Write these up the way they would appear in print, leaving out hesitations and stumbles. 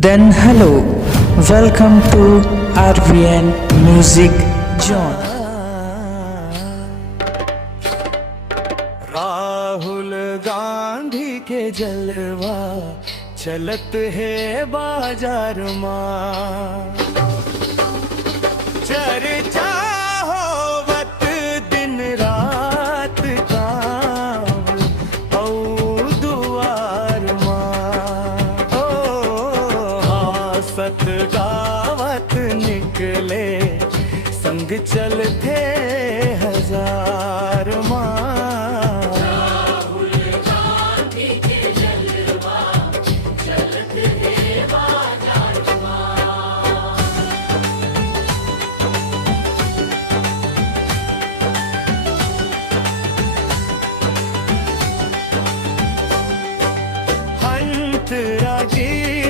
Then hello, welcome to RVN Music Zone. Rahul Gandhi के जलवा चलत है बाजार में, चर्चा होवत दिन रात काम औ दुआर मां। ओ हासत गावत निकले संग चलते हजार मां।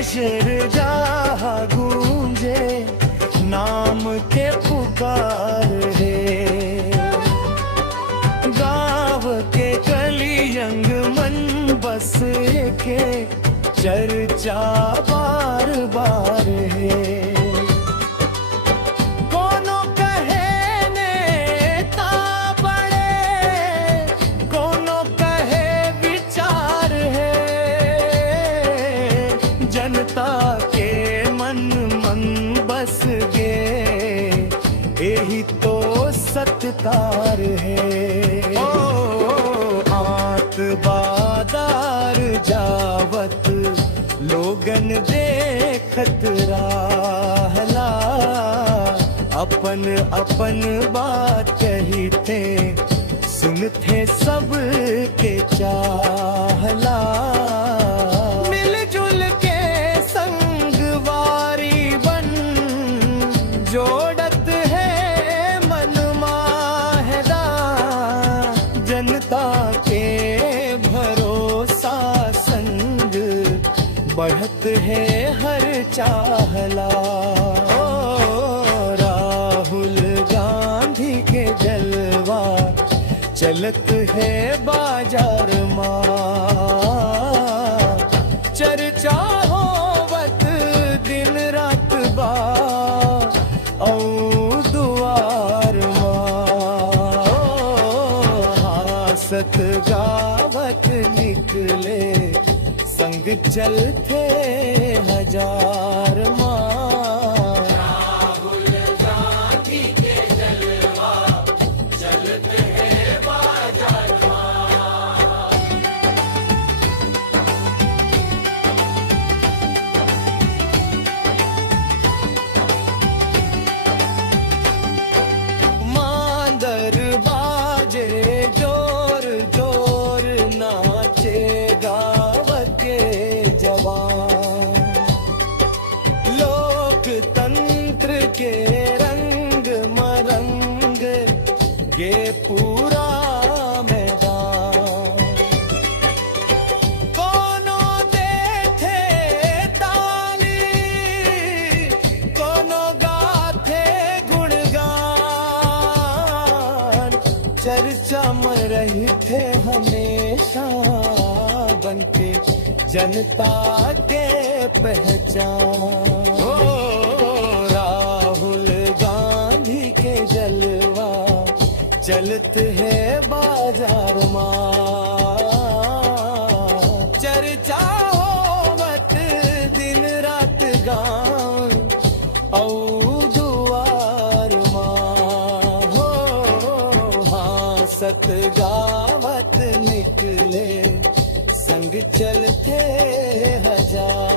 शरजाह गूंजे नाम के पुकार है, गाँव के कलियंग मन बस के चर्चा बार बार है। कोनो कहे नेता बड़े, कोनो कहे विचार है, जनता के मन बस गे यही तो सत्कार है। ओ आत बादार जावत लोगन देखत रहला, अपन अपन बात कही थे सुनते सब के चाहला। जोड़त है मन माहदा, जनता के भरोसा संग बढ़त है हर चाहला। ओ राहुल गांधी के जलवा चलत है बाजार मां, चर्चा होवत दिन रात बा औ दुआर मां। हासत गावत निकले संग चलते हजार मां। राहुल गांधी के जलवा चलते हैं बाजार मां। मांदर बाजे जोर जोर नाचे गाँव के जवान, लोकतंत्र के रंग मरंग ये पूरा मैदान। कोनो देथे ताली, कोनो गाथे गुणगान, चर्चा में रही थे हमेशा बनके जनता के पहचान। ओ राहुल गांधी के जलवा चलत है बाजार मां, चर्चा होवत दिन रात गाँव औ दुआर मां। हो हासत गावत निकले संग चलते हजार